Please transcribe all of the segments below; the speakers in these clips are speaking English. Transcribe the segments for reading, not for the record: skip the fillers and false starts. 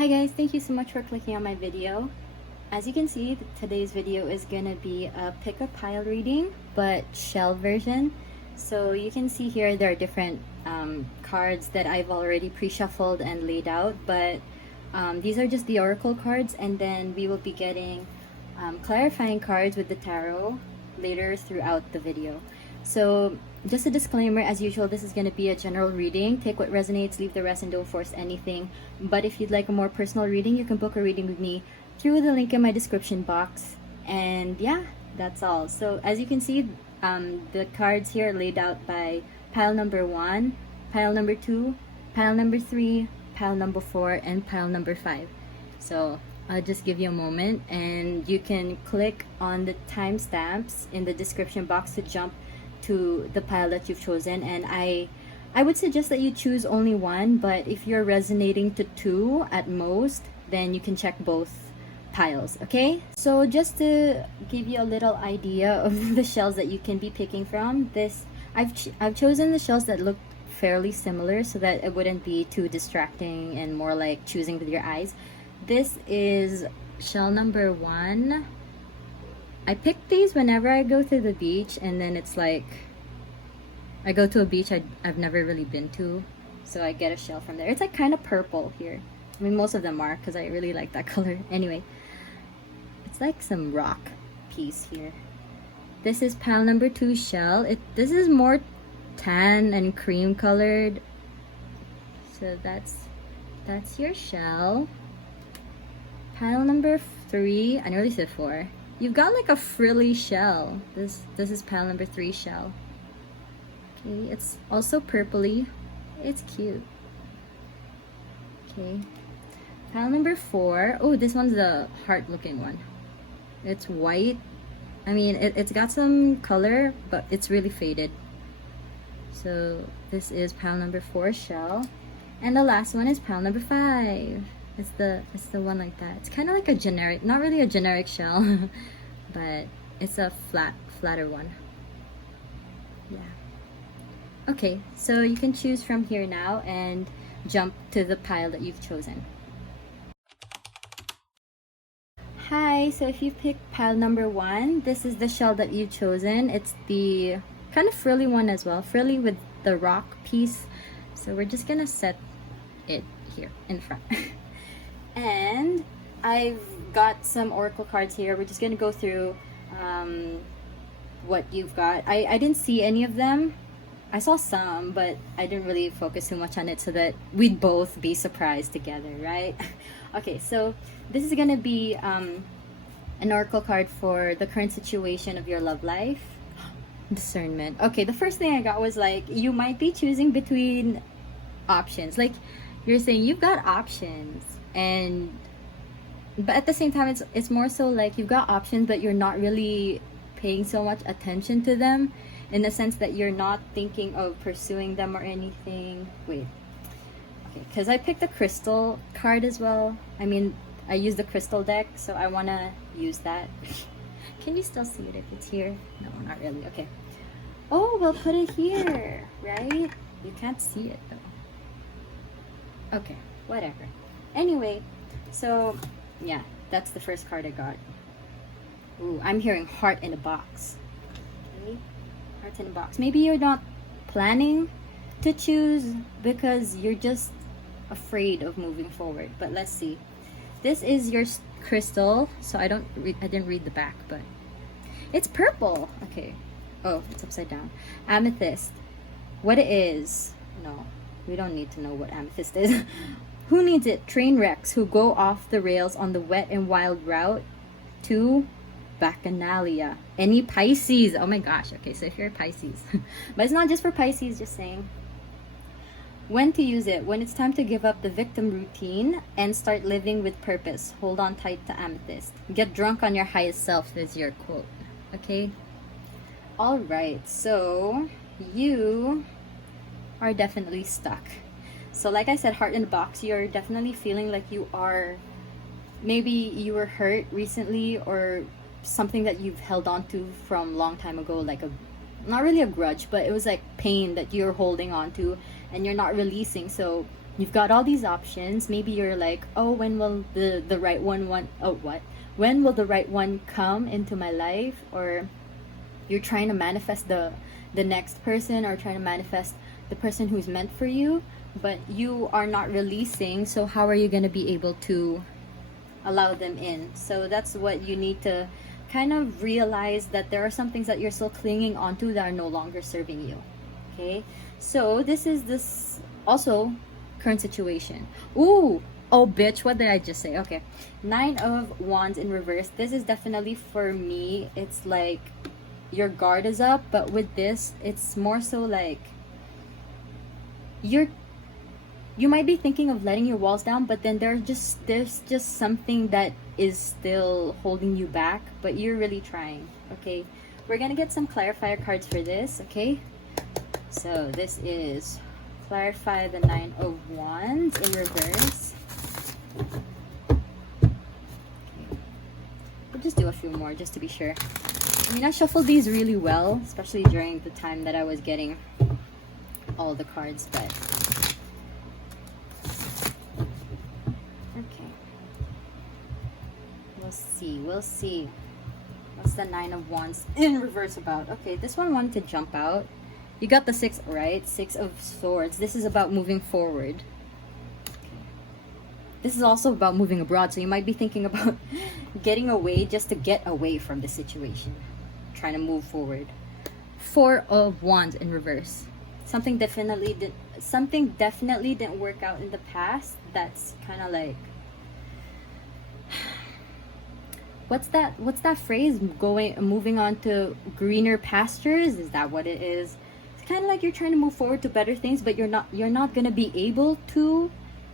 Hi guys, thank you so much for clicking on my video. As you can see, today's video is gonna be a pick a pile reading, but shell version. So you can see here there are different cards that I've already pre-shuffled and laid out, but these are just the oracle cards, and then we will be getting clarifying cards with the tarot later throughout the video. So just a disclaimer, as usual, this is going to be a general reading. Take what resonates, leave the rest, and don't force anything. But if you'd like a more personal reading, you can book a reading with me through the link in my description box. And yeah, that's all. So as you can see, the cards here are laid out by pile number 1, pile number 2, pile number 3, pile number 4, and pile number 5. So I'll just give you a moment, and you can click on the timestamps in the description box to jump to the pile that you've chosen. And I would suggest that you choose only one, but if you're resonating to 2 at most, then you can check both piles. Okay, so just to give you a little idea of the shells that you can be picking from, I've chosen the shells that look fairly similar so that it wouldn't be too distracting and more like choosing with your eyes. This is shell number 1. I pick these whenever I go to the beach, and then it's like I go to a beach I've never really been to, so I get a shell from there. It's like kind of purple here. I mean, most of them are, because I really like that color. Anyway, it's like some rock piece here. This is pile number 2 shell. This is more tan and cream colored. So that's your shell. Pile number 3. I nearly said 4. You've got like a frilly shell. This is pile number 3 shell. Okay, it's also purpley. It's cute. Okay. Pile number 4. Oh, this one's the heart looking one. It's white. I mean, it's got some color, but it's really faded. So this is pile number 4 shell. And the last one is pile number 5. It's the one like that. It's kind of like a generic, not really a generic shell, but it's a flatter one. Yeah. Okay, so you can choose from here now and jump to the pile that you've chosen. Hi, so if you picked pile number 1, this is the shell that you've chosen. It's the kind of frilly one as well, frilly with the rock piece. So we're just gonna set it here in front. And I've got some oracle cards here. We're just gonna go through what you've got. I didn't see any of them. I saw some, but I didn't really focus too much on it so that we'd both be surprised together, right? Okay, so this is gonna be an oracle card for the current situation of your love life. Discernment. Okay, the first thing I got was like, you might be choosing between options. Like, you're saying you've got options, but at the same time, it's more so like you've got options, but you're not really paying so much attention to them, in the sense that you're not thinking of pursuing them or anything. Wait, okay, because I picked the crystal card as well. I mean, I use the crystal deck, so I want to use that. Can you still see it if it's here? No, not really. Okay. Oh, we'll put it here, right? You can't see it though. Okay, whatever. Anyway, so yeah, that's the first card I got. Ooh, I'm hearing heart in a box. Okay, heart in a box. Maybe you're not planning to choose because you're just afraid of moving forward. But let's see. This is your crystal. So I didn't read the back, but it's purple. Okay. Oh, it's upside down. Amethyst. What it is? No, we don't need to know what amethyst is. Who needs it? Train wrecks who go off the rails on the wet and wild route to Bacchanalia. Any Pisces? Oh my gosh. Okay, so if you're a Pisces. But it's not just for Pisces, just saying. When to use it? When it's time to give up the victim routine and start living with purpose. Hold on tight to amethyst. Get drunk on your highest self is your quote. Okay? Alright, so you are definitely stuck. So like I said, heart in a box, you're definitely feeling like maybe you were hurt recently, or something that you've held on to from a long time ago, like not really a grudge, but it was like pain that you're holding on to and you're not releasing. So You've got all these options. Maybe you're like, oh, when will the right one want, oh, what? When will the right one come into my life? Or you're trying to manifest the next person, or trying to manifest the person who's meant for you, but you are not releasing. So how are you going to be able to allow them in? So that's what you need to kind of realize, that there are some things that you're still clinging onto that are no longer serving you. Okay, so this is this also current situation. Ooh, oh bitch, what did I just say? Okay, 9 of Wands in reverse. This is definitely for me, it's like your guard is up, but with this it's more so like you might be thinking of letting your walls down, but then there's just something that is still holding you back, but you're really trying. Okay, we're gonna get some clarifier cards for this. Okay, so this is clarify the 9 of Wands in reverse. Okay. We'll just do a few more just to be sure. I mean, I shuffled these really well, especially during the time that I was getting all the cards, but okay. We'll see. What's the 9 of Wands in reverse about? Okay, this one wanted to jump out. You got the 6, right? 6 of Swords. This is about moving forward. Okay. This is also about moving abroad, so you might be thinking about getting away just to get away from the situation. Trying to move forward. 4 of Wands in reverse. Something definitely didn't work out in the past. That's kind of like, what's that phrase? Moving on to greener pastures? Is that what it is? It's kind of like you're trying to move forward to better things, but you're not gonna be able to.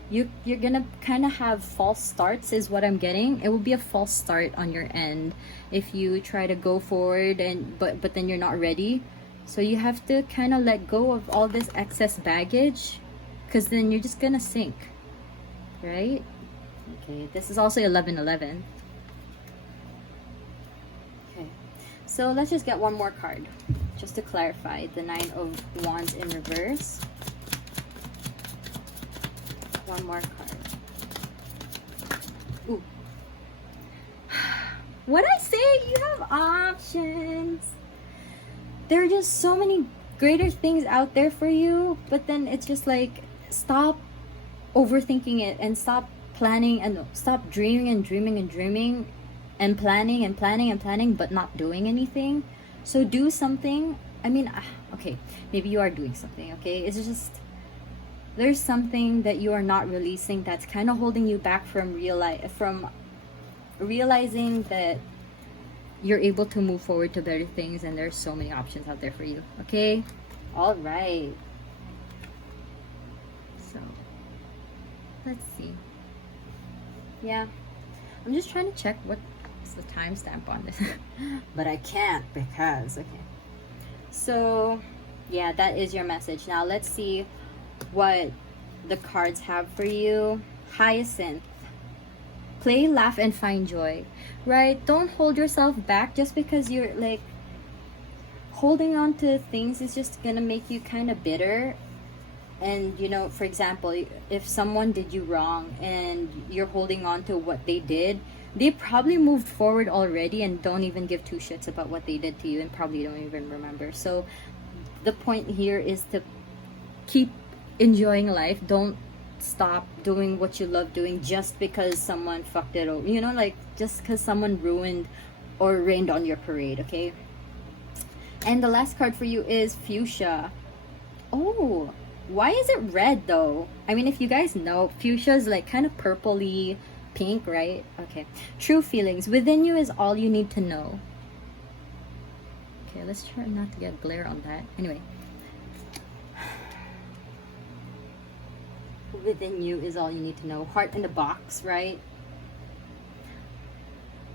You're gonna kind of have false starts, is what I'm getting. It will be a false start on your end if you try to go forward, and but then you're not ready. So you have to kind of let go of all this excess baggage, because then you're just gonna sink, right? Okay, this is also 11-11. Okay, so let's just get one more card just to clarify the 9 of Wands in reverse. One more card. Ooh. What I say, you have options. There are just so many greater things out there for you, but then it's just like, stop overthinking it and stop planning, and stop dreaming and dreaming and dreaming and planning and planning and planning, but not doing anything. So do something. I mean, okay, maybe you are doing something, okay? It's just, there's something that you are not releasing that's kind of holding you back from realizing that you're able to move forward to better things, and there's so many options out there for you. Okay, all right, so let's see. Yeah, I'm just trying to check what's the timestamp on this but I can't, because okay, so yeah, that is your message. Now let's see what the cards have for you. Hyacinth. Play, laugh, and find joy. Right? Don't hold yourself back just because you're like holding on to things is just gonna make you kind of bitter. And you know, for example, if someone did you wrong and you're holding on to what they did, they probably moved forward already and don't even give two shits about what they did to you, and probably don't even remember. So the point here is to keep enjoying life. Don't stop doing what you love doing just because someone fucked it over, you know, like just because someone ruined or rained on your parade. Okay, and the last card for you is fuchsia. Oh, why is it red though? I mean, if you guys know, fuchsia is like kind of purpley pink, right? Okay, true feelings within you is all you need to know. Okay, let's try not to get glare on that. Anyway, within you is all you need to know. Heart in the box, right?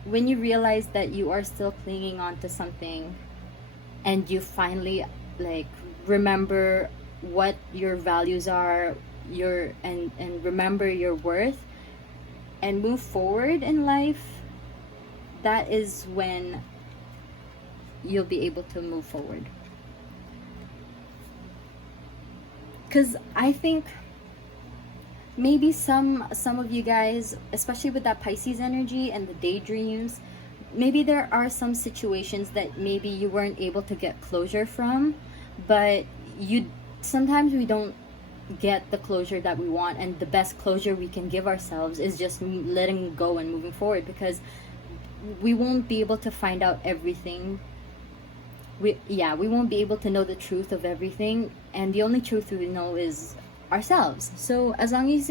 When you realize that you are still clinging on to something and you finally like remember what your values are, and remember your worth and move forward in life, that is when you'll be able to move forward. Because I think maybe some of you guys, especially with that Pisces energy and the daydreams, maybe there are some situations that maybe you weren't able to get closure from, but you sometimes we don't get the closure that we want, and the best closure we can give ourselves is just letting go and moving forward, because we won't be able to find out everything. We won't be able to know the truth of everything, and the only truth we know is ourselves. So as long as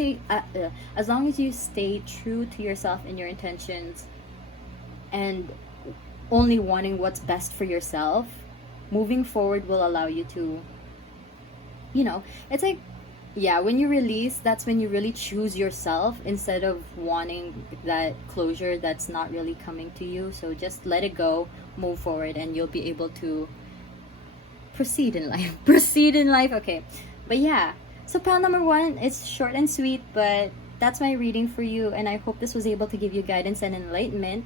you stay true to yourself and your intentions, and only wanting what's best for yourself, moving forward will allow you to, it's like, when you release, that's when you really choose yourself, instead of wanting that closure that's not really coming to you. So just let it go, move forward, and you'll be able to proceed in life. Okay, but yeah, so pile number 1, it's short and sweet, but that's my reading for you, and I hope this was able to give you guidance and enlightenment.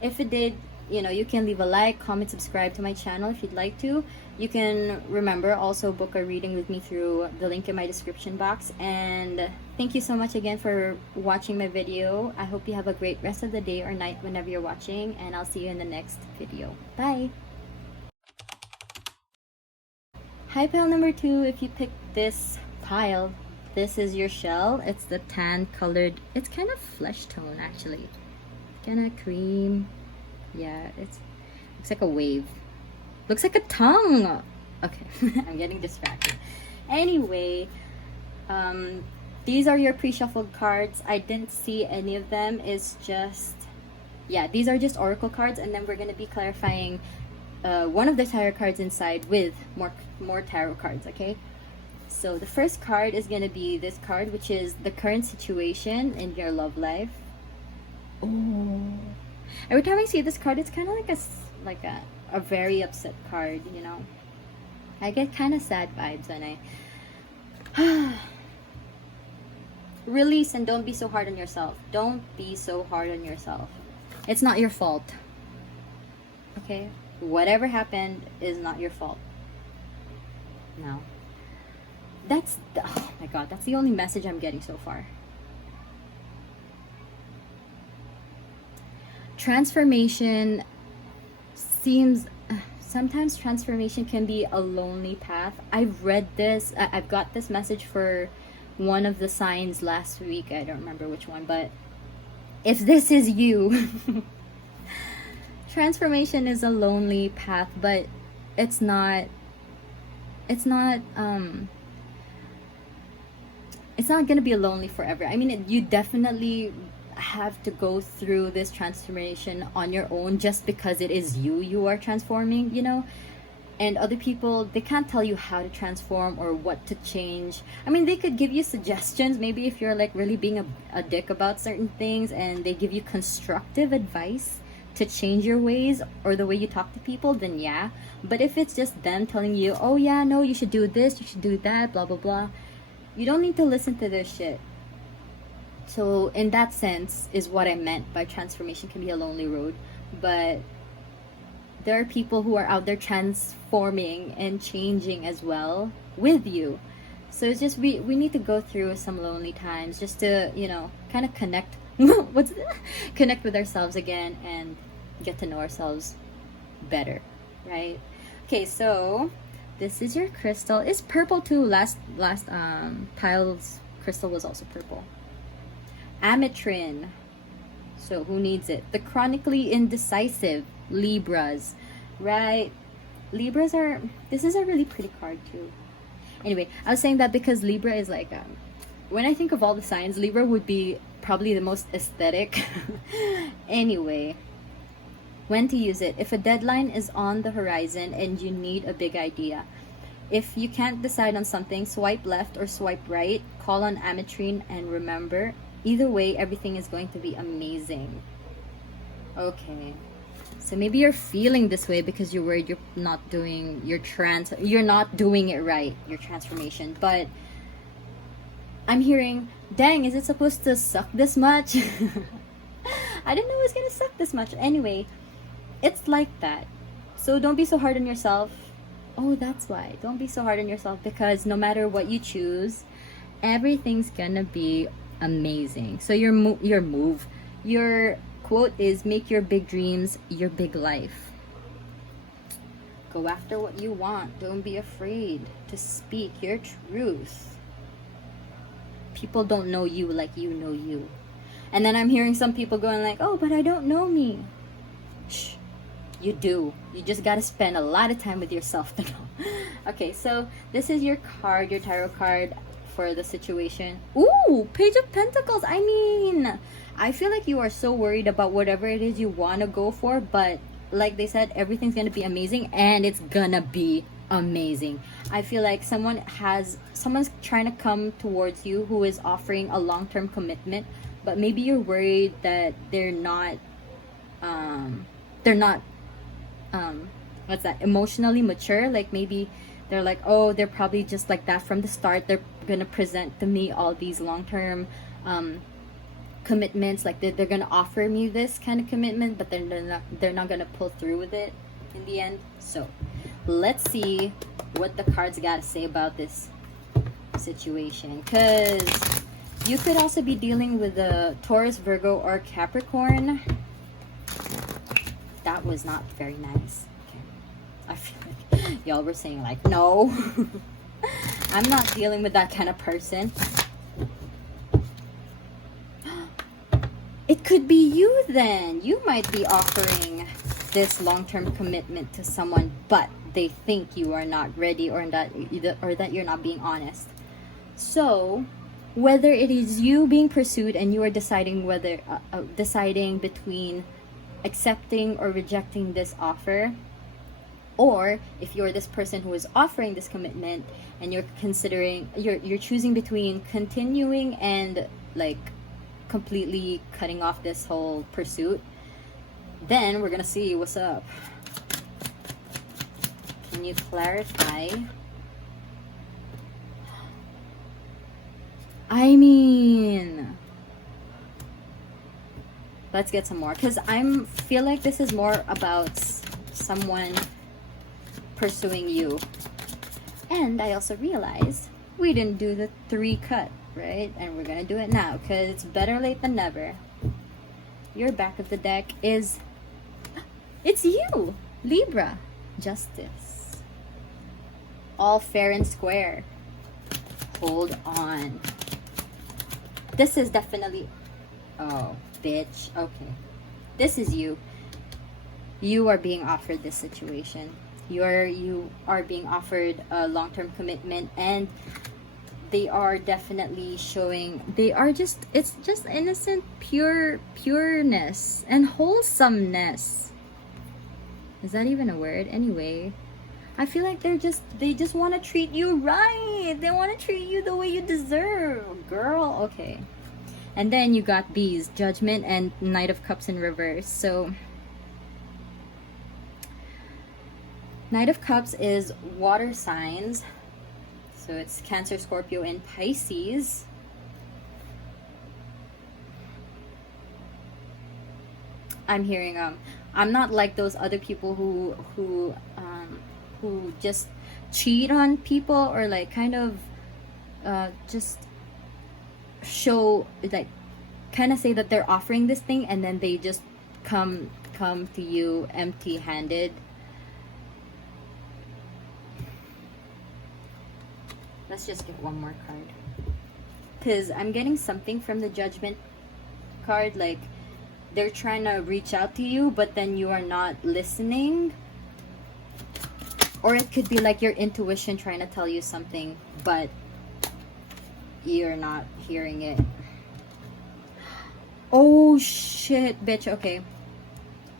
If it did, you can leave a like, comment, subscribe to my channel if you'd like to. You can, remember, also book a reading with me through the link in my description box. And thank you so much again for watching my video. I hope you have a great rest of the day or night whenever you're watching, and I'll see you in the next video. Bye! Hi, pile number 2. If you picked this pile, this is your shell. It's the tan colored, it's kind of flesh tone actually. Kind of cream. Yeah, looks like a wave. Looks like a tongue. Okay, I'm getting distracted. Anyway, these are your pre-shuffled cards. I didn't see any of them. It's just, these are just oracle cards, and then we're going to be clarifying one of the tarot cards inside with more tarot cards, okay? So the first card is going to be this card, which is the current situation in your love life. Oh, every time I see this card, it's kind of like a very upset card, I get kind of sad vibes when I release, and don't be so hard on yourself. Don't be so hard on yourself. It's not your fault, okay? Whatever happened is not your fault. No, oh my god, that's the only message I'm getting so far. Transformation seems, sometimes transformation can be a lonely path. I've read this, I've got this message for one of the signs last week. I don't remember which one, but if this is you, transformation is a lonely path, but it's not gonna be lonely forever. I mean, you definitely have to go through this transformation on your own, just because it is you are transforming, and other people, they can't tell you how to transform or what to change. I mean, they could give you suggestions, maybe if you're like really being a dick about certain things, and they give you constructive advice to change your ways or the way you talk to people, then yeah. But if it's just them telling you, oh yeah, no, you should do this, you should do that, blah blah blah, you don't need to listen to this shit. So in that sense is what I meant by transformation can be a lonely road. But there are people who are out there transforming and changing as well with you. So it's just we need to go through some lonely times just to, kind of connect connect with ourselves again and get to know ourselves better, right? Okay, so this is your crystal. It's purple too. Last pile's crystal was also purple. Ametrine. So who needs it? The chronically indecisive Libras, right? Libras are, this is a really pretty card too. Anyway, I was saying that because Libra is like, when I think of all the signs, Libra would be probably the most aesthetic. Anyway, when to use it. If a deadline is on the horizon and you need a big idea. If you can't decide on something, swipe left or swipe right. Call on Ametrine, and remember, either way, everything is going to be amazing. Okay. So maybe you're feeling this way because you're worried you're not doing you're not doing it right, your transformation. But I'm hearing, dang, is it supposed to suck this much? I didn't know it was gonna suck this much. Anyway, it's like that. So don't be so hard on yourself. Oh, that's why. Don't be so hard on yourself, because no matter what you choose, everything's gonna be amazing. So your quote is, make your big dreams your big life. Go after what you want. Don't be afraid to speak your truth. People don't know you like you know you. And then I'm hearing some people going like, oh, but I don't know me. Shh, you do. You just gotta spend a lot of time with yourself to know. Okay, so this is your card, your tarot card for the situation. Ooh, Page of Pentacles. I mean, I feel like you are so worried about whatever it is you want to go for, but like they said, everything's gonna be amazing, and it's gonna be amazing. I feel like someone's trying to come towards you who is offering a long-term commitment, but maybe you're worried that they're not what's that, emotionally mature. Like maybe they're like, oh, they're probably just like that from the start. They're gonna present to me all these long-term commitments, like they're gonna offer me this kind of commitment, but they're not gonna pull through with it in the end. So let's see what the cards gotta say about this situation, because you could also be dealing with a Taurus, Virgo, or Capricorn. That was not very nice. Okay. I feel like y'all were saying like, no. I'm not dealing with that kind of person. It could be you then. You might be offering this long-term commitment to someone, but they think you are not ready, or that you're not being honest. So whether it is you being pursued and you are deciding between accepting or rejecting this offer, or if you're this person who is offering this commitment and you're choosing between continuing and like completely cutting off this whole pursuit, then we're gonna see what's up. Can you clarify? I mean, let's get some more, because feel like this is more about someone pursuing you. And I also realized we didn't do the 3 cut, right? And we're gonna do it now, because it's better late than never. Your back of the deck is, it's you, Libra. Justice. All fair and square. Hold on. This is definitely, oh bitch, okay, this is you. You are being offered this situation. You are being offered a long-term commitment, and they are definitely showing, it's just innocent pureness and wholesomeness. Is that even a word? Anyway, I feel like they just want to treat you right. They want to treat you the way you deserve, girl. Okay. And then you got these, Judgment and Knight of Cups in reverse. So Knight of Cups is water signs. So it's Cancer, Scorpio, and Pisces. I'm hearing I'm not like those other people who just cheat on people, or like kind of just show, like kind of say that they're offering this thing and then they just come to you empty-handed. Let's just get one more card, because I'm getting something from the Judgment card, like they're trying to reach out to you, but then you are not listening. Or it could be like your intuition trying to tell you something, but you're not hearing it. Oh shit, bitch. Okay.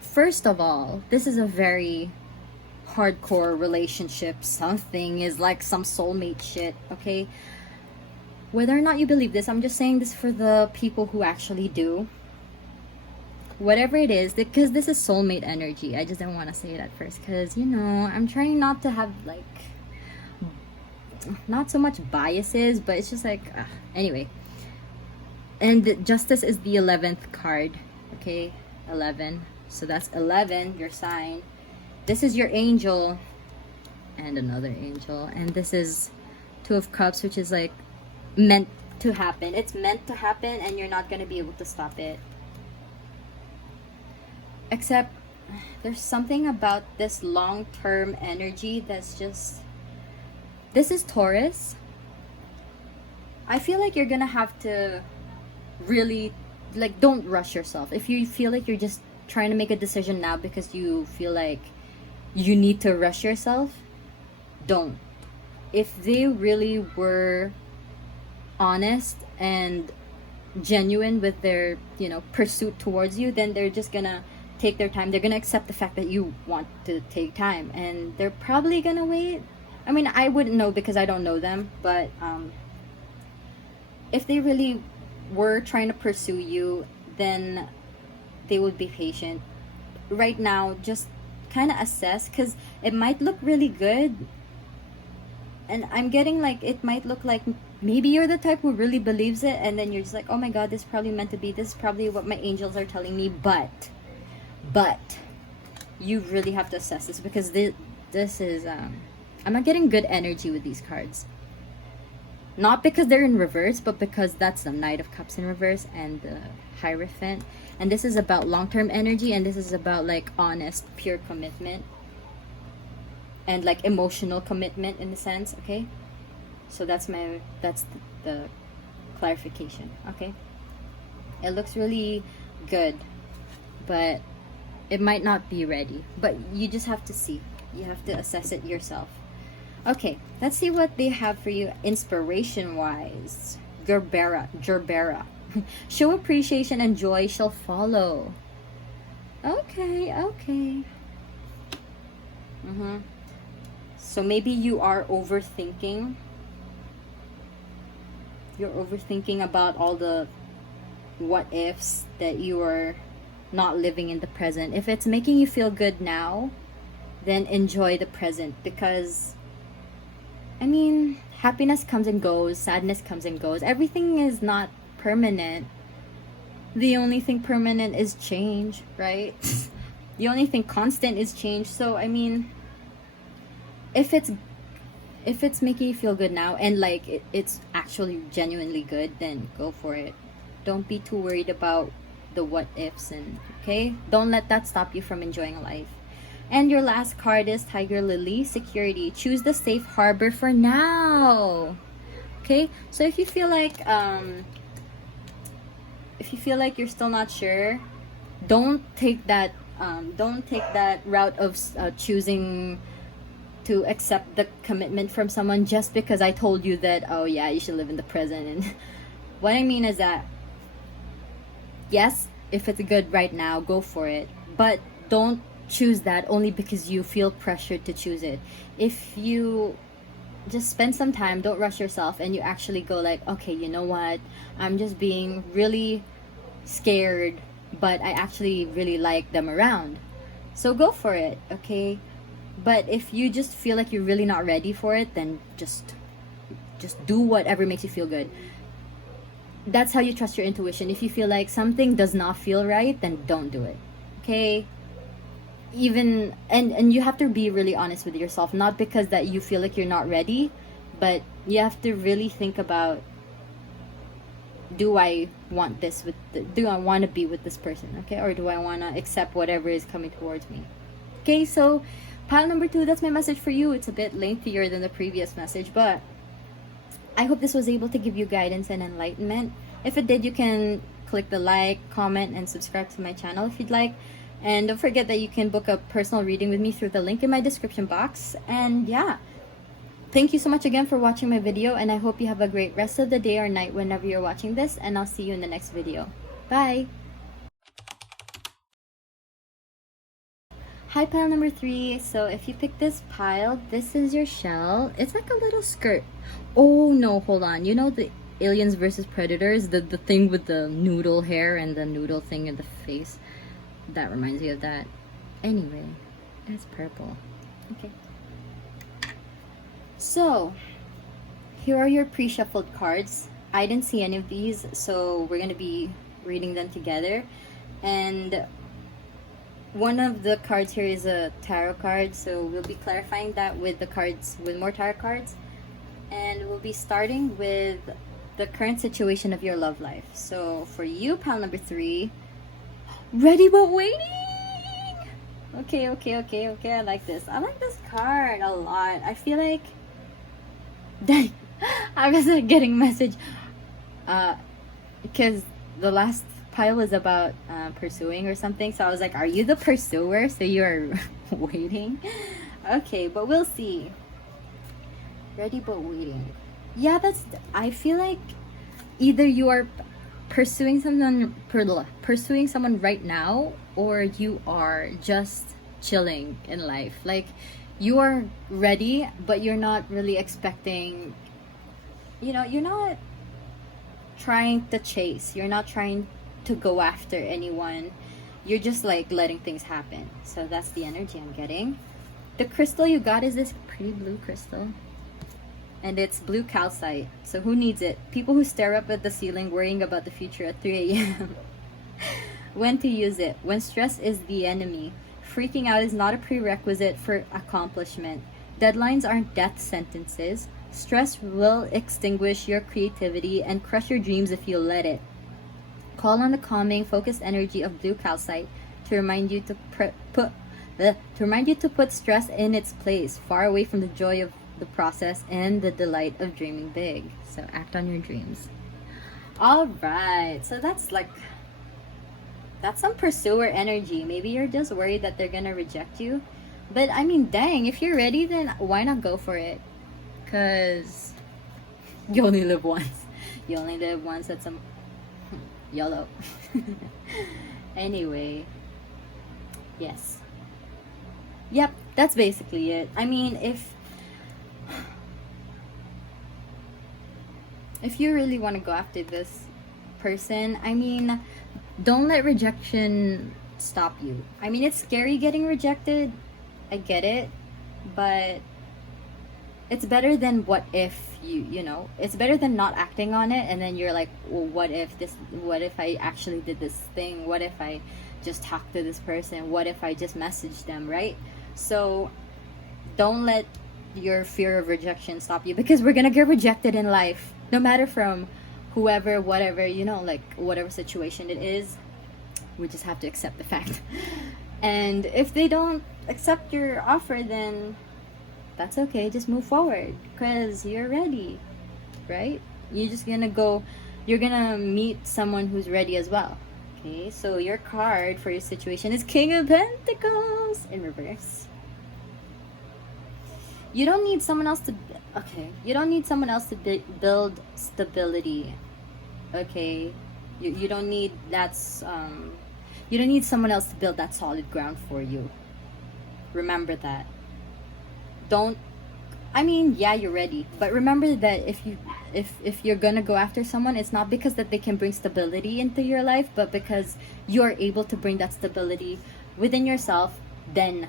First of all, this is a very hardcore relationship. Something is like some soulmate shit, okay? Whether or not you believe this, I'm just saying this for the people who actually do. Whatever it is, because this is soulmate energy. I just didn't want to say it at first, because, you know, I'm trying not to have, like, not so much biases, but it's just like, anyway. And Justice is the 11th card, okay? 11. So that's 11, your sign. This is your angel, and another angel. And this is 2 of Cups, which is like meant to happen. It's meant to happen, and you're not gonna be able to stop it. Except there's something about this long-term energy that's just, this is Taurus. I feel like you're gonna have to really, like, don't rush yourself. If you feel like you're just trying to make a decision now because you feel like you need to rush yourself, don't. If they really were honest and genuine with their, you know, pursuit towards you, then they're just gonna take their time. They're gonna accept the fact that you want to take time, and they're probably gonna wait. I mean, I wouldn't know because I don't know them, but if they really were trying to pursue you, then they would be patient. Right now, just kind of assess, because it might look really good, and I'm getting like, it might look like maybe you're the type who really believes it, and then you're just like, oh my god, this is probably meant to be, this is probably what my angels are telling me, but you really have to assess this, because this is I'm not getting good energy with these cards. Not because they're in reverse, but because that's the Knight of Cups in reverse and the Hierophant. And this is about long-term energy, and this is about like honest, pure commitment. And like emotional commitment in a sense, okay? So that's the clarification, okay? It looks really good, but it might not be ready. But you just have to see. You have to assess it yourself. Okay, let's see what they have for you inspiration-wise. Gerbera. Show appreciation and joy shall follow. Okay. So maybe you are overthinking. You're overthinking about all the what ifs that you are not living in the present. If it's making you feel good now, then enjoy the present, because I mean, happiness comes and goes, sadness comes and goes. Everything is not permanent. The only thing permanent is change, right? The only thing constant is change. So I mean, if it's making you feel good now, and like it's actually genuinely good, then go for it. Don't be too worried about the what ifs, and okay, don't let that stop you from enjoying life. And your last card is Tiger Lily, security. Choose the safe harbor for now. Okay, so if you feel like you're still not sure, don't take that route of choosing to accept the commitment from someone just because I told you that, oh yeah, you should live in the present. And what I mean is that, yes, if it's good right now, go for it, but don't choose that only because you feel pressured to choose it. If you just spend some time, don't rush yourself, and you actually go like, okay, you know what, I'm just being really scared, but I actually really like them around, so go for it, okay? But if you just feel like you're really not ready for it, then just do whatever makes you feel good. That's how you trust your intuition. If you feel like something does not feel right, then don't do it, okay? Even and you have to be really honest with yourself, not because that you feel like you're not ready, but you have to really think about, do I want this do I want to be with this person, okay? Or do I want to accept whatever is coming towards me? Okay, so pile number 2, that's my message for you. It's a bit lengthier than the previous message, but I hope this was able to give you guidance and enlightenment. If it did, you can click the like, comment, and subscribe to my channel if you'd like. And don't forget that you can book a personal reading with me through the link in my description box. And yeah, thank you so much again for watching my video, and I hope you have a great rest of the day or night whenever you're watching this, and I'll see you in the next video. Bye! Hi, pile number 3. So if you pick this pile, this is your shell. It's like a little skirt. Oh no, hold on. You know the Aliens versus Predators? The thing with the noodle hair and the noodle thing in the face? That reminds me of that. Anyway, it's purple. Okay. So, here are your pre-shuffled cards. I didn't see any of these, so we're going to be reading them together. And one of the cards here is a tarot card, so we'll be clarifying that with the cards, with more tarot cards. And we'll be starting with the current situation of your love life. So for you, pile number 3, ready but waiting. Okay, I like this. I like this card a lot. I feel like, dang, I was getting a message because the last pile was about pursuing or something. So I was like, are you the pursuer? So you're waiting? Okay, but we'll see. Ready but waiting. Yeah, I feel like either you are pursuing someone right now, or you are just chilling in life. Like, you are ready, but you're not really expecting, you're not trying to chase, you're not trying to go after anyone, you're just like letting things happen. So that's the energy I'm getting. The crystal you got is this pretty blue crystal, and it's blue calcite. So who needs it? People who stare up at the ceiling worrying about the future at 3 a.m. When to use it? When stress is the enemy. Freaking out is not a prerequisite for accomplishment. Deadlines aren't death sentences. Stress will extinguish your creativity and crush your dreams if you let it. Call on the calming, focused energy of blue calcite to remind you to put stress in its place, far away from the joy of the process and the delight of dreaming big. So act on your dreams. All right, so that's some pursuer energy. Maybe you're just worried that they're gonna reject you, but I mean, dang, if you're ready, then why not go for it? Because you only live once. You only live once. At some YOLO. Anyway, yes, yep, that's basically it. I mean, if you really want to go after this person, I mean, don't let rejection stop you. I mean, it's scary getting rejected, I get it, but it's better than what if it's better than not acting on it, and then you're like, well, what if I actually did this thing, what if I just talked to this person, what if I just messaged them, right? So don't let your fear of rejection stop you, because we're gonna get rejected in life, no matter from whoever, whatever, like whatever situation it is. We just have to accept the fact. And if they don't accept your offer, then that's okay, just move forward, because you're ready, right? You're gonna meet someone who's ready as well. Okay, so your card for your situation is King of Pentacles in reverse. You don't need someone else to build stability. Okay, you don't need you don't need someone else to build that solid ground for you. Remember that. Yeah, you're ready, but remember that if you're gonna go after someone, it's not because that they can bring stability into your life, but because you're able to bring that stability within yourself. Then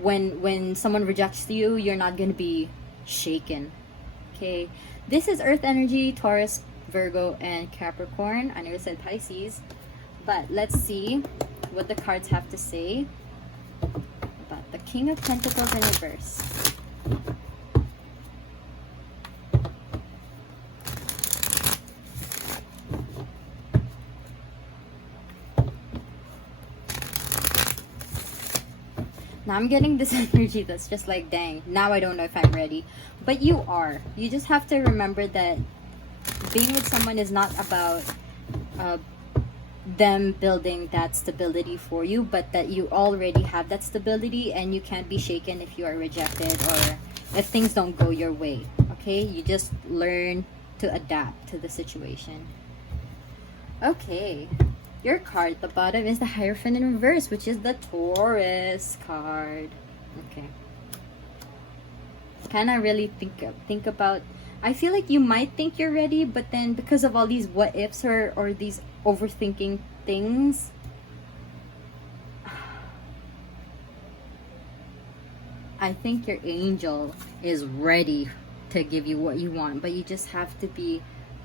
when someone rejects you, you're not gonna be shaken. Okay, this is earth energy, Taurus, Virgo, and Capricorn. I never said Pisces, but let's see what the cards have to say about the King of Pentacles in reverse. Now I'm getting this energy that's just like, dang, now I don't know if I'm ready. But you are. You just have to remember that being with someone is not about them building that stability for you, but that you already have that stability, and you can't be shaken if you are rejected or if things don't go your way. Okay, you just learn to adapt to the situation. Okay, your card at the bottom is the Hierophant in reverse, which is the Taurus card. Okay, kind of really think about, I feel like you might think you're ready, but then because of all these what ifs or these overthinking things, I think your angel is ready to give you what you want, but you just have to be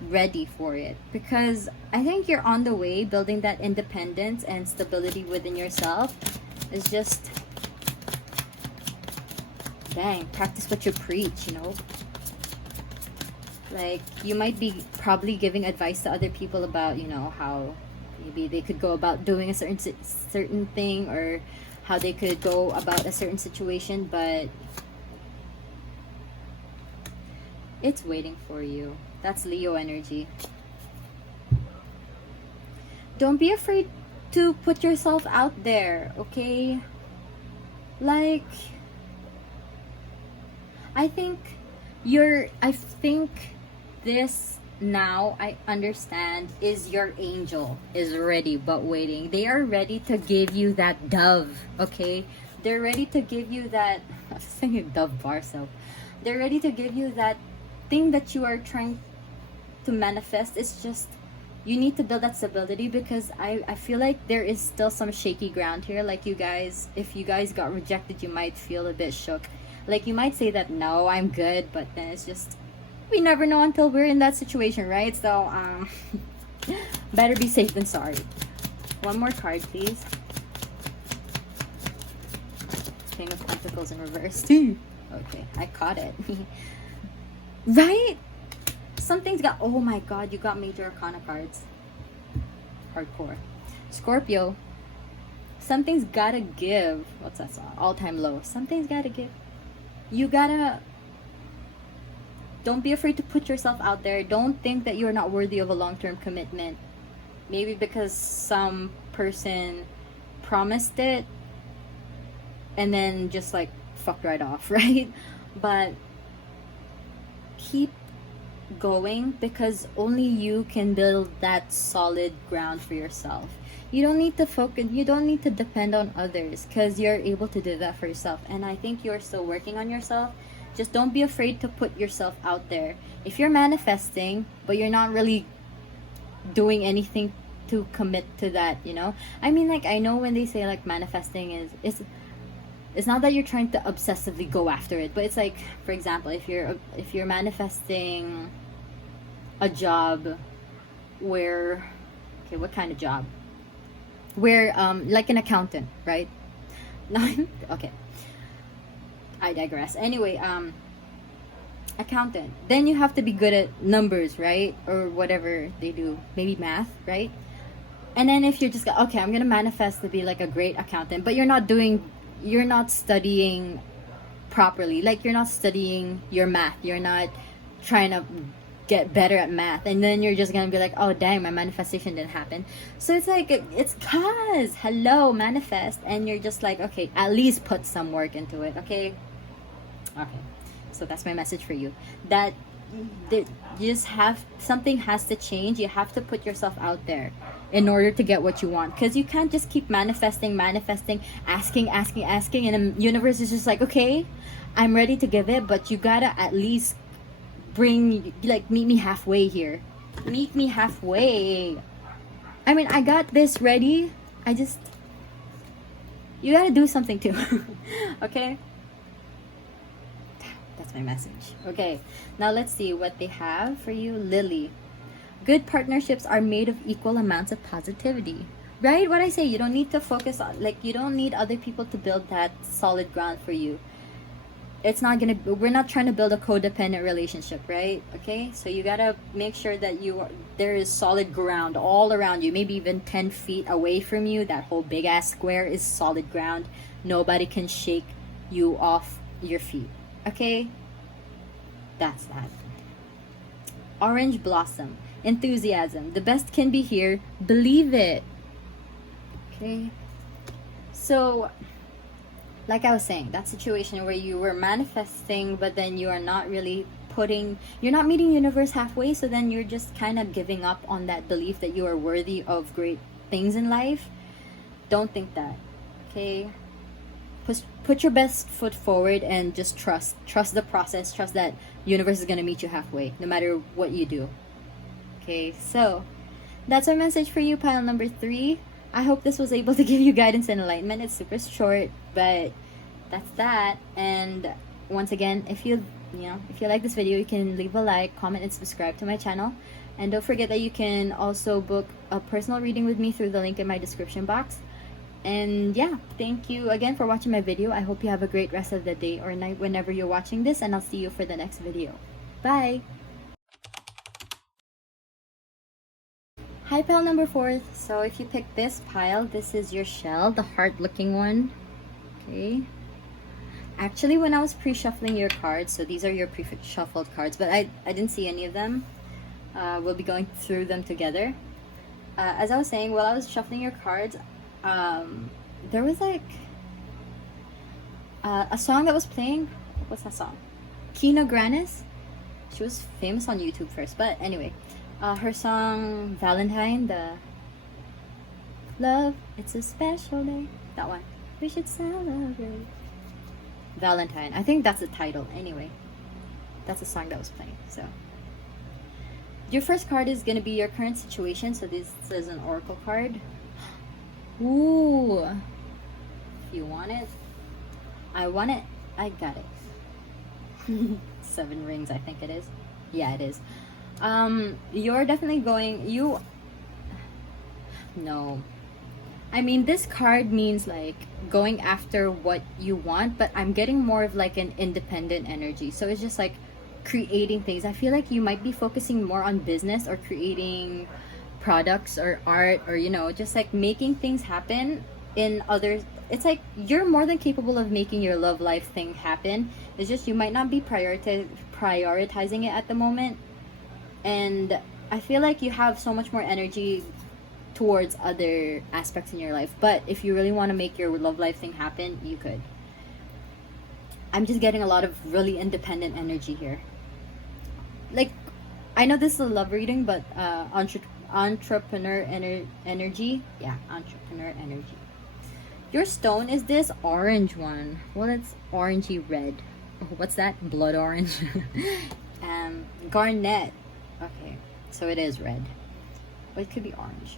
ready for it, because I think you're on the way. Building that independence and stability within yourself is just, dang, practice what you preach, Like, you might be probably giving advice to other people about, you know, how maybe they could go about doing a certain thing, or how they could go about a certain situation, but it's waiting for you. That's Leo energy. Don't be afraid to put yourself out there, okay? Like, I think this now, I understand, is your angel is ready but waiting. They are ready to give you that dove, okay? They're ready to give you that, I was thinking dove bar self. They're ready to give you that thing that you are trying to manifest. It's just, you need to build that stability, because I feel like there is still some shaky ground here. Like, you guys, if you guys got rejected, you might feel a bit shook. Like, you might say that, no, I'm good, but then it's just, we never know until we're in that situation, right? So, better be safe than sorry. One more card, please. King of Pentacles in reverse. Okay, I caught it. Right? Something's got, oh my god, you got Major Arcana cards. Hardcore. Scorpio, something's gotta give. What's that song? All Time Low. Something's gotta give. You gotta, don't be afraid to put yourself out there. Don't think that you're not worthy of a long-term commitment. Maybe because some person promised it and then just like fucked right off, right? But keep going, because only you can build that solid ground for yourself. You don't need to focus, you don't need to depend on others, because you're able to do that for yourself. And I think you're still working on yourself. Just don't be afraid to put yourself out there. If you're manifesting but you're not really doing anything to commit to that, you know, I mean, like, I know when they say like manifesting is, it's not that you're trying to obsessively go after it, but it's like, for example, if you're manifesting a job where, okay, what kind of job? Where like an accountant, right? Okay, I digress. Anyway, accountant, then you have to be good at numbers, right? Or whatever they do, maybe math, right? And then if you're just, okay, I'm gonna manifest to be like a great accountant, but you're not studying properly. Like, you're not studying your math, you're not trying to get better at math, and then you're just gonna be like, oh dang, my manifestation didn't happen. So it's like, it's cause, hello, manifest, and you're just like, okay, at least put some work into it, okay? So that's my message for you, that you just have, something has to change. You have to put yourself out there in order to get what you want, because you can't just keep manifesting, asking, and the universe is just like, okay, I'm ready to give it, but you gotta at least meet me halfway here. Meet me halfway. I mean, I got this ready, you gotta do something too. Okay, that's my message. Okay, now let's see what they have for you. Lily, good partnerships are made of equal amounts of positivity. Right? What I say, you don't need to focus on, like, you don't need other people to build that solid ground for you. It's not gonna, we're not trying to build a codependent relationship, right? Okay, so you gotta make sure that there is solid ground all around you, maybe even 10 feet away from you. That whole big ass square is solid ground. Nobody can shake you off your feet. Okay, that's that. Orange blossom, enthusiasm, the best can be here, believe it. Okay, so like I was saying, that situation where you were manifesting, but then you are not really you're not meeting universe halfway, so then you're just kind of giving up on that belief that you are worthy of great things in life. Don't think that, okay? Put your best foot forward and just trust the process. Trust that universe is gonna meet you halfway, no matter what you do. Okay, so that's our message for you, pile number 3. I hope this was able to give you guidance and enlightenment. It's super short, but that's that. And once again, if you like this video, you can leave a like, comment, and subscribe to my channel. And don't forget that you can also book a personal reading with me through the link in my description box. And yeah, thank you again for watching my video. I hope you have a great rest of the day or night whenever you're watching this, and I'll see you for the next video. Bye! Hi, pile number 4. So if you pick this pile, this is your shell, the heart-looking one. Okay. Actually, when I was pre-shuffling your cards, so these are your pre-shuffled cards, but I didn't see any of them. We'll be going through them together. As I was saying, while I was shuffling your cards, there was like a song that was playing. What's that song? Kina Grannis. She was famous on YouTube first, but anyway, her song Valentine, the Love, It's a Special Day, that one. We should celebrate. Valentine. I think that's the title. Anyway, that's a song that was playing. So your first card is going to be your current situation. So this is an oracle card. Ooh. If you want it, I want it, I got it. 7 rings, I think it is. Yeah, it is. You're definitely going, no. I mean, this card means like going after what you want, but I'm getting more of like an independent energy. So it's just like creating things. I feel like you might be focusing more on business or creating products or art, or just like making things happen in others. It's like you're more than capable of making your love life thing happen. It's just you might not be prioritizing it at the moment. And I feel like you have so much more energy towards other aspects in your life, but if you really want to make your love life thing happen, you could. I'm just getting a lot of really independent energy here. Like, I know this is a love reading, but entrepreneur energy. Yeah, entrepreneur energy. Your stone is this orange one. Well, it's orangey red. Oh, what's that? Blood orange. Garnet. Okay, so it is red. But it could be orange.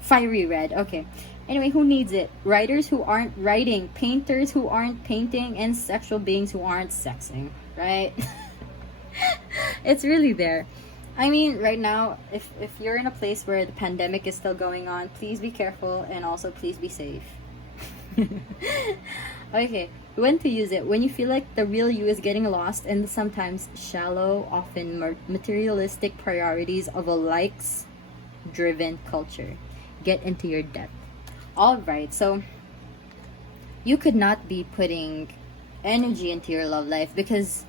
Fiery red. Okay. Anyway, who needs it? Writers who aren't writing, painters who aren't painting, and sexual beings who aren't sexing, right? It's really there. I mean, right now, if you're in a place where the pandemic is still going on, please be careful, and also please be safe. Okay, when to use it? When you feel like the real you is getting lost in the sometimes shallow, often materialistic priorities of a likes-driven culture. Get into your depth. All right, so you could not be putting energy into your love life because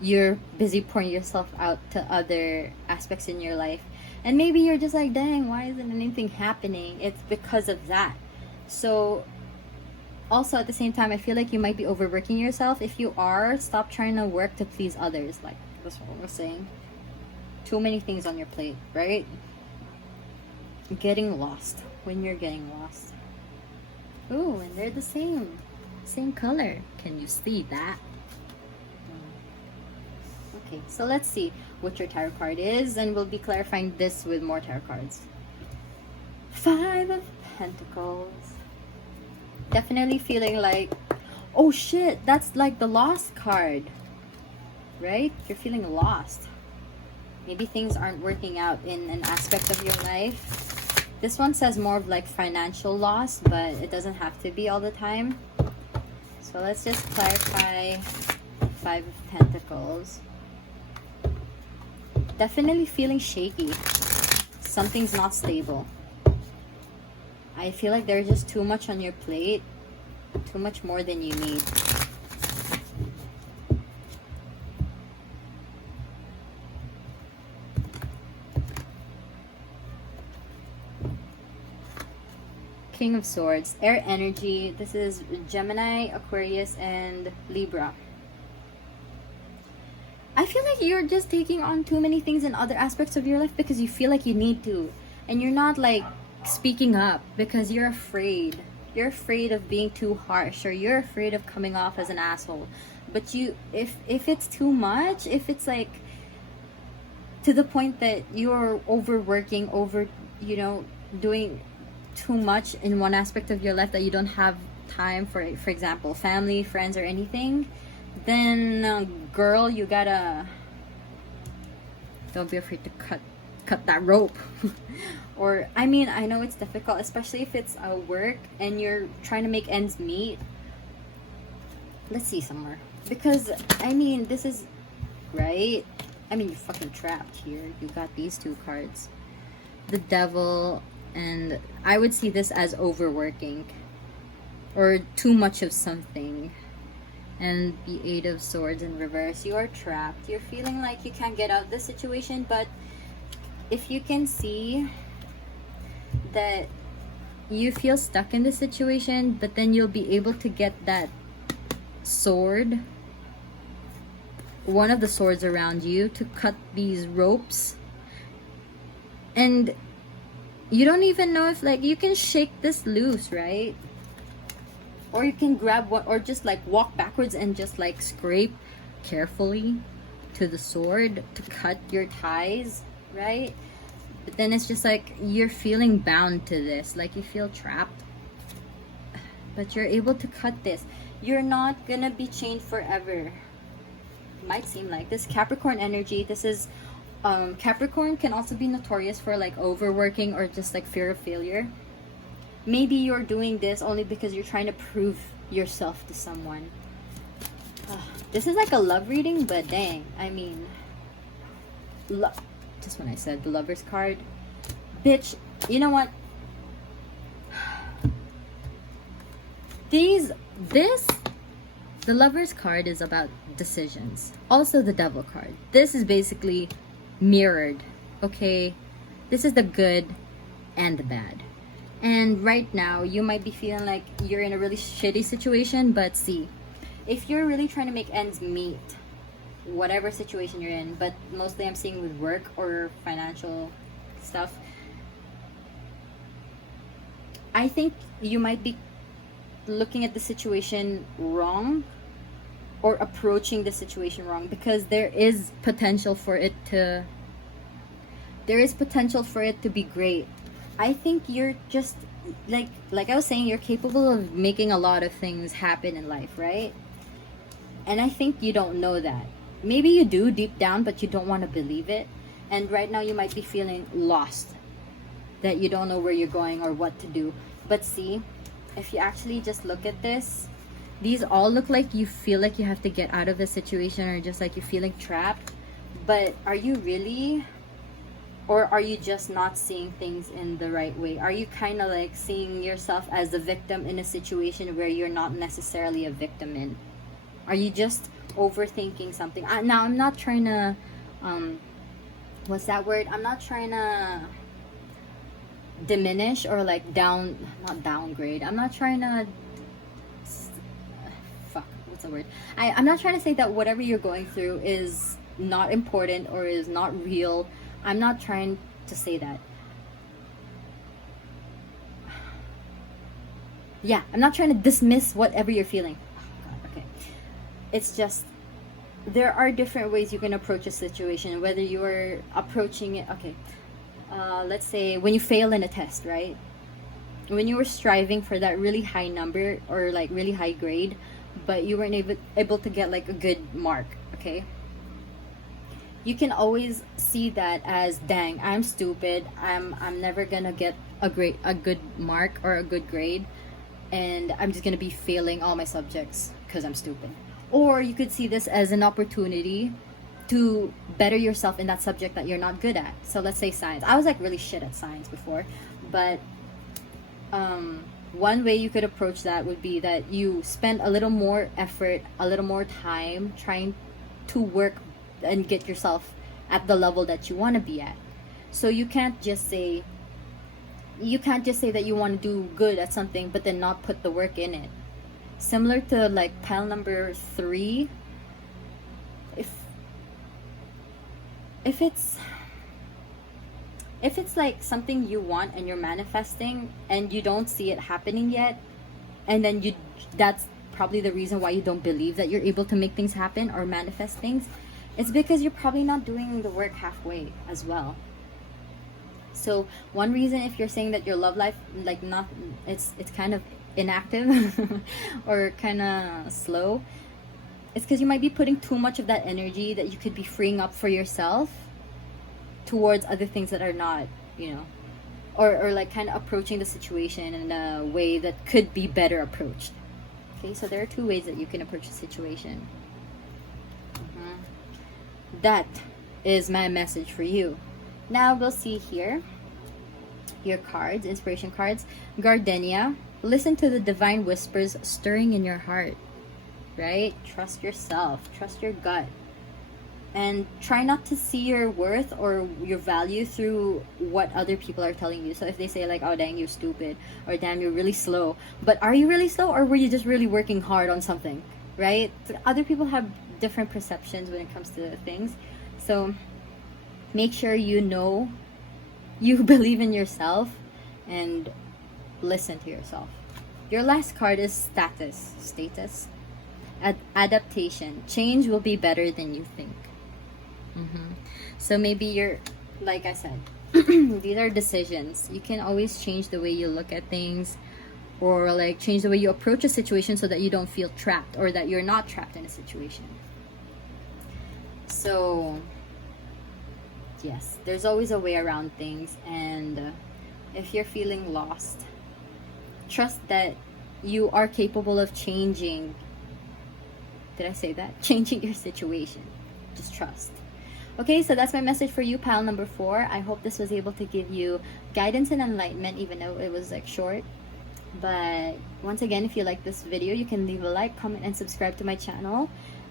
you're busy pouring yourself out to other aspects in your life, and maybe you're just like, dang, why isn't anything happening? It's because of that. So also at the same time, I feel like you might be overworking yourself. If you are, stop trying to work to please others. Like that's what we're saying. Too many things on your plate, right? Getting lost. When you're getting lost. Ooh, and they're the same color. Can you see that? Okay, so let's see what your tarot card is, and we'll be clarifying this with more tarot cards. 5 of Pentacles. Definitely feeling like, oh shit, that's like the lost card, right? You're feeling lost. Maybe things aren't working out in an aspect of your life. This one says more of like financial loss, but it doesn't have to be all the time. So let's just clarify 5 of Pentacles. Definitely feeling shaky. Something's not stable. I feel like there's just too much on your plate. Too much more than you need. King of Swords, air energy. This is Gemini, Aquarius, and Libra. I feel like you're just taking on too many things in other aspects of your life because you feel like you need to. And you're not like speaking up because you're afraid. You're afraid of being too harsh, or you're afraid of coming off as an asshole. But if it's too much, if it's like to the point that you're overworking, doing too much in one aspect of your life that you don't have time for example, family, friends, or anything, then girl, you gotta, don't be afraid to cut that rope. Or I mean, I know it's difficult, especially if it's work and you're trying to make ends meet. Let's see somewhere, because I mean, this is right. I mean, you're fucking trapped here. You got these 2 cards. the Devil, and I would see this as overworking or too much of something. And the Eight of Swords in reverse. You are trapped. You're feeling like you can't get out of this situation, but if you can see that you feel stuck in this situation, but then you'll be able to get that sword, one of the swords around you, to cut these ropes. And you don't even know if, like, you can shake this loose, right? Or you can grab one, or just like walk backwards and just like scrape carefully to the sword to cut your ties, right? But then it's just like you're feeling bound to this, like you feel trapped, but you're able to cut this. You're not gonna be chained forever. Might seem like this Capricorn energy. This is Capricorn can also be notorious for like overworking or just like fear of failure. Maybe you're doing this only because you're trying to prove yourself to someone. This is like a love reading, but dang, I mean, just when I said the Lover's card, bitch, you know what? The Lover's card is about decisions. Also the Devil card. This is basically mirrored, okay? This is the good and the bad. And right now, you might be feeling like you're in a really shitty situation, but see, if you're really trying to make ends meet, whatever situation you're in, but mostly I'm seeing with work or financial stuff, I think you might be looking at the situation wrong or approaching the situation wrong, because there is potential for it to be great. I think you're just like I was saying, you're capable of making a lot of things happen in life, right? And I think you don't know that. Maybe you do deep down, but you don't want to believe it. And right now you might be feeling lost, that you don't know where you're going or what to do. But see, if you actually just look at this, these all look like you feel like you have to get out of the situation, or just like you're feeling trapped. But are you really? Or are you just not seeing things in the right way? Are you kind of like seeing yourself as a victim in a situation where you're not necessarily a victim in? Are you just overthinking something? Now, I'm not trying to, what's that word? I'm not trying to diminish or like not downgrade. I'm not trying to, what's the word? I'm not trying to say that whatever you're going through is not important or is not real. I'm not trying to say that. Yeah, I'm not trying to dismiss whatever you're feeling. Oh God, okay. It's just, there are different ways you can approach a situation, whether you're approaching it, okay. Let's say when you fail in a test, right? When you were striving for that really high number or like really high grade, but you weren't able to get like a good mark, okay? You can always see that as, dang, I'm stupid. I'm never gonna get a good mark or a good grade, and I'm just gonna be failing all my subjects because I'm stupid. Or you could see this as an opportunity to better yourself in that subject that you're not good at. So let's say science. I was like really shit at science before, but one way you could approach that would be that you spend a little more effort, a little more time trying to work and get yourself at the level that you want to be at. So you can't just say that you want to do good at something but then not put the work in it. Similar to like pile number 3, if it's like something you want and you're manifesting and you don't see it happening yet, and then that's probably the reason why you don't believe that you're able to make things happen or manifest things. It's because you're probably not doing the work halfway as well. So one reason, if you're saying that your love life, like, not, it's kind of inactive or kind of slow, it's because you might be putting too much of that energy that you could be freeing up for yourself towards other things that are not, you know, or like kind of approaching the situation in a way that could be better approached. Okay, so there are 2 ways that you can approach a situation. That is my message for you. Now we'll see here. your cards, inspiration cards. Gardenia, listen to the divine whispers stirring in your heart, right? Trust yourself, trust your gut, and try not to see your worth or your value through what other people are telling you. So if they say like, oh dang, you're stupid, or damn, you're really slow, but are you really slow, or were you just really working hard on something, right? Other people have different perceptions when it comes to things. So make sure you know you believe in yourself and listen to yourself. Your last card is status. Adaptation. Change will be better than you think. So maybe you're, like I said, these are decisions. You can always change the way you look at things, or like change the way you approach a situation so that you don't feel trapped, or that you're not trapped in a situation. So yes, there's always a way around things. And if you're feeling lost, trust that you are capable of changing. Did I say that? Changing your situation. Just trust. Okay, so that's my message for you, pile number 4. I hope this was able to give you guidance and enlightenment, even though it was like short. But once again, if you like this video, you can leave a like, comment, and subscribe to my channel.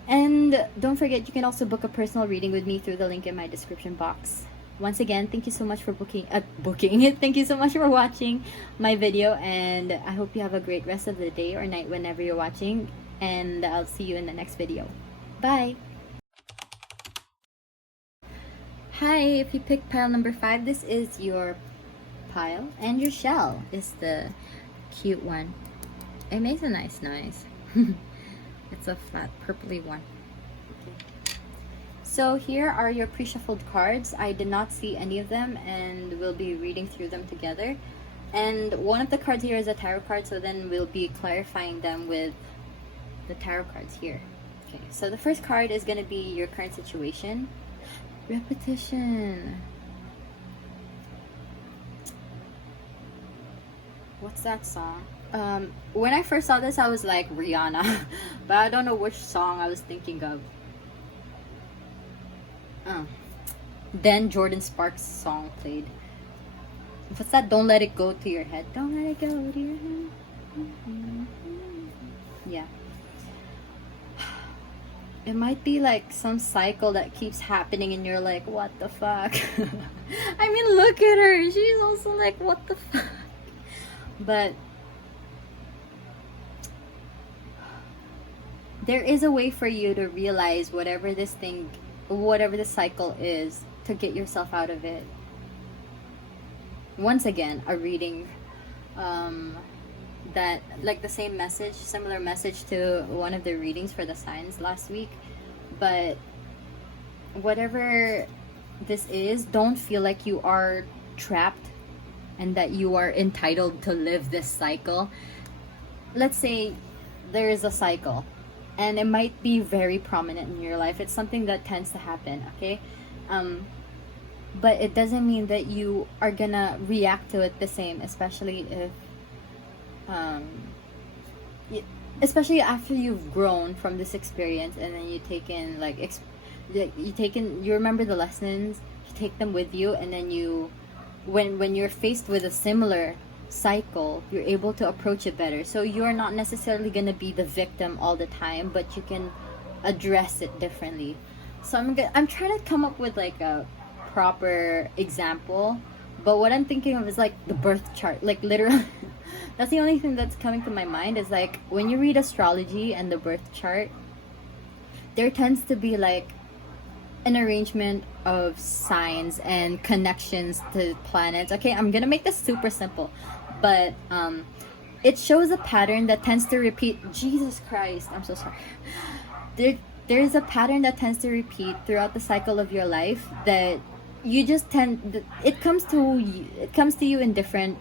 And don't forget, you can also book a personal reading with me through the link in my description box. Once again, thank you so much for booking it. Thank you so much for watching my video, and I hope you have a great rest of the day or night whenever you're watching. And I'll see you in the next video. Bye! Hi, if you picked pile number 5, this is your pile, and your shell is the cute one. It makes a nice noise. It's a flat purpley one. Okay. So here are your pre-shuffled cards. I did not see any of them, and we'll be reading through them together. And one of the cards here is a tarot card, so then we'll be clarifying them with the tarot cards here. Okay, so the first card is going to be your current situation. Repetition. What's that song? When I first saw this, I was like Rihanna, but I don't know which song I was thinking of. Then Jordan Sparks' song played. What's that? Don't let it go to your head. Don't let it go to your head. Yeah. It might be like some cycle that keeps happening and you're like, what the fuck? I mean, look at her. She's also like, what the fuck? But there is a way for you to realize whatever this cycle is, to get yourself out of it. Once again, a reading that, like the same message, similar message to one of the readings for the signs last week. But whatever this is, don't feel like you are trapped and that you are entitled to live this cycle. Let's say there is a cycle and it might be very prominent in your life. It's something that tends to happen, okay? But it doesn't mean that you are gonna react to it the same, especially if especially after you've grown from this experience, and then you take in like you remember the lessons, you take them with you, and then you when you're faced with a similar cycle, you're able to approach it better. So you're not necessarily going to be the victim all the time, but you can address it differently. So I'm trying to come up with like a proper example, but what I'm thinking of is like the birth chart, like literally. That's the only thing that's coming to my mind, is like when you read astrology and the birth chart, there tends to be like an arrangement of signs and connections to planets. Okay, I'm gonna make this super simple, but it shows a pattern that tends to repeat. Jesus Christ, I'm so sorry. There's a pattern that tends to repeat throughout the cycle of your life, that you just it comes to you in different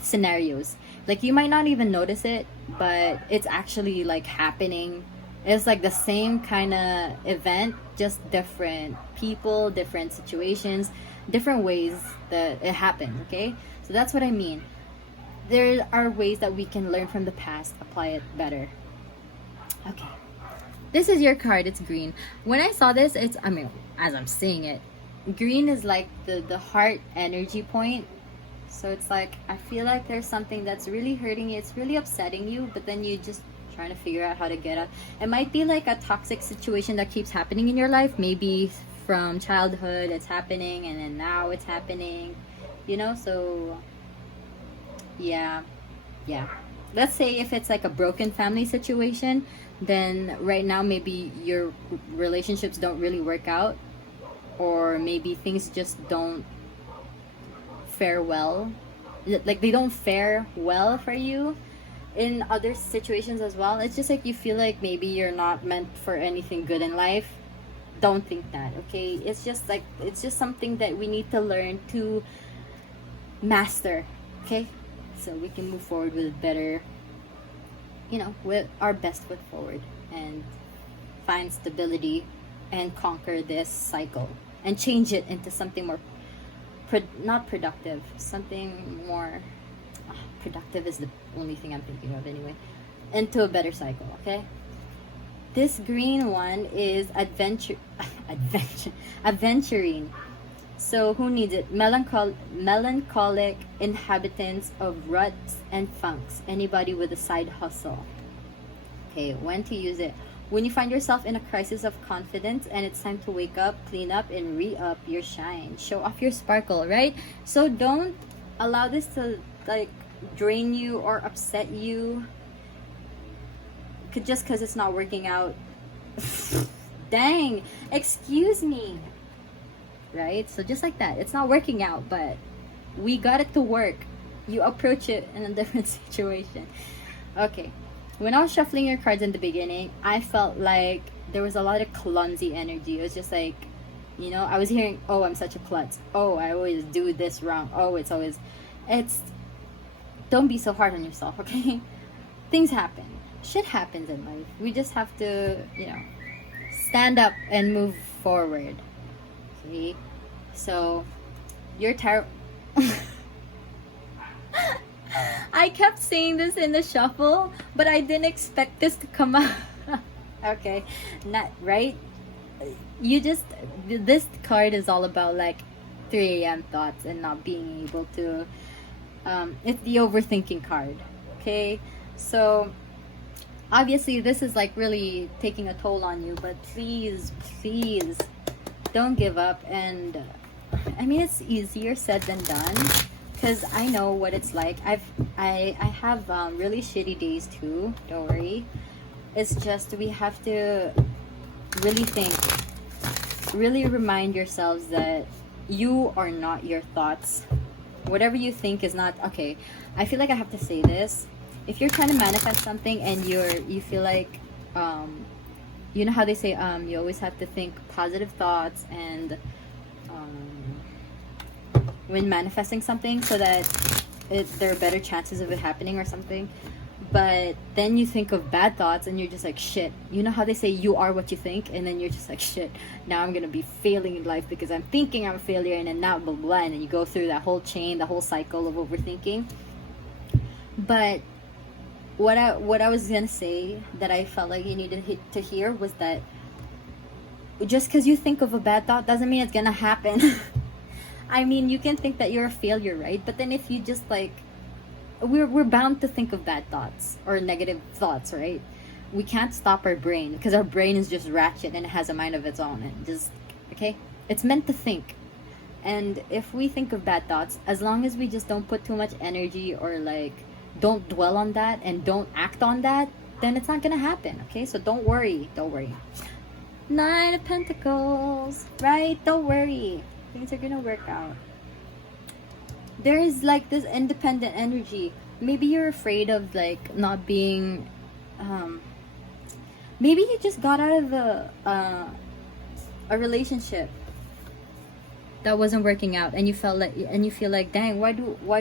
scenarios. Like you might not even notice it, but it's actually like happening. It's like the same kind of event, just different people, different situations, different ways that it happened. Okay, so that's what I mean. There are ways that we can learn from the past, apply it better. Okay, this is your card. It's green. When I saw this, as I'm seeing it, green is like the heart energy point. So it's like, I feel like there's something that's really hurting you, it's really upsetting you, but then you just trying to figure out how to get out. It might be like a toxic situation that keeps happening in your life. Maybe from childhood it's happening, and then now it's happening, you know. So yeah. Let's say if it's like a broken family situation, then right now maybe your relationships don't really work out, or maybe things just don't fare well, like they don't fare well for you in other situations as well. It's just like you feel like maybe you're not meant for anything good in life. Don't think that, okay? It's just like, it's just something that we need to learn to master, okay? So we can move forward with better, you know, with our best foot forward, and find stability and conquer this cycle and change it into something more not productive, something more productive is the only thing I'm thinking of anyway, into a better cycle, okay? This green one is adventuring. So who needs it? Melancholic inhabitants of ruts and funks. Anybody with a side hustle. Okay, when to use it? When you find yourself in a crisis of confidence and it's time to wake up, clean up, and re-up your shine. Show off your sparkle, right? So don't allow this to like drain you or upset you just because it's not working out. Dang, excuse me. Right? So just like that, it's not working out, but we got it to work. You approach it in a different situation. Okay. When I was shuffling your cards in the beginning, I felt like there was a lot of clumsy energy. It was just like, you know, I was hearing, oh, I'm such a klutz. Oh, I always do this wrong. Oh, don't be so hard on yourself, okay? Things happen. Shit happens in life. We just have to, you know, stand up and move forward. Okay? So, your tarot... I kept saying this in the shuffle, but I didn't expect this to come out. Okay, not right. This card is all about like 3 a.m. thoughts and not being able to. It's the overthinking card. Okay, so obviously this is like really taking a toll on you, but please don't give up. And I mean, it's easier said than done, because I know what it's like. I have really shitty days too. Don't worry. It's just we have to really think, really remind yourselves that you are not your thoughts. Whatever you think is not okay. I feel like I have to say this. If you're trying to manifest something and you feel like you know how they say you always have to think positive thoughts and when manifesting something, so that there are better chances of it happening or something. But then you think of bad thoughts and you're just like, shit. You know how they say you are what you think, and then you're just like, shit, now I'm gonna be failing in life because I'm thinking I'm a failure, and then now blah blah, and then you go through that whole chain, the whole cycle of overthinking. But what I was gonna say that I felt like you needed to hear was that just because you think of a bad thought doesn't mean it's gonna happen. I mean, you can think that you're a failure, right? But then if you just like, we're bound to think of bad thoughts or negative thoughts, right? We can't stop our brain, because our brain is just ratchet and it has a mind of its own, and just, okay, it's meant to think. And if we think of bad thoughts, as long as we just don't put too much energy or like don't dwell on that and don't act on that, then it's not gonna happen. Okay, so don't worry. 9 of Pentacles, right? Don't worry, things are gonna work out. There is like this independent energy. Maybe you're afraid of like not being maybe you just got out of a relationship that wasn't working out, and you feel like, dang, why